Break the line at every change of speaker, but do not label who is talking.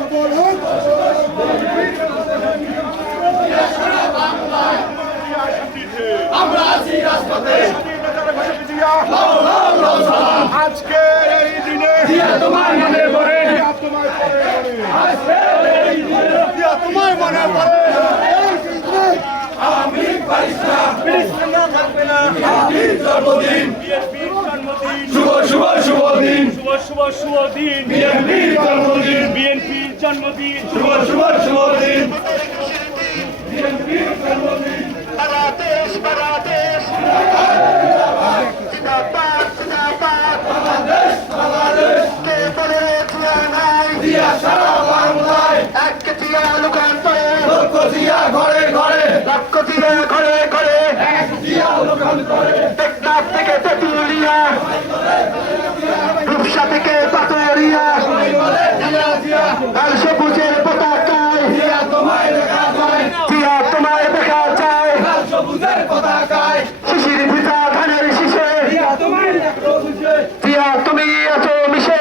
সফল হোক আমরা আছি রাজপথে আজকের এই দিনে তোমার মনে পড়ে তোমার মনে পড়ে আমি পারিসা থাকবে না শুভ শুভ দিন বিএনপির জন্মদিন
বিএনপির জন্মদিন
শুভ শুভ শুভ দিন
Barates, Barates. Zindabad, Zindabad. কে বলে টিয়া নাই?
দিয়া সারা বাংলায়
এক টিয়া লুকান পরে,
লক্ষ দিয়া ঘরে ঘরে
লক্ষ টিয়া ঘরে ঘরে।
এক দিয়া লোকান করে
আর সবুজের পতাকায়।
জিয়া তোমায় দেখা যায়।
জিয়া তোমায় দেখা যায়।
আর সবুজের পতাকায়। শিশির ভিজা তুমি আছো মিশে।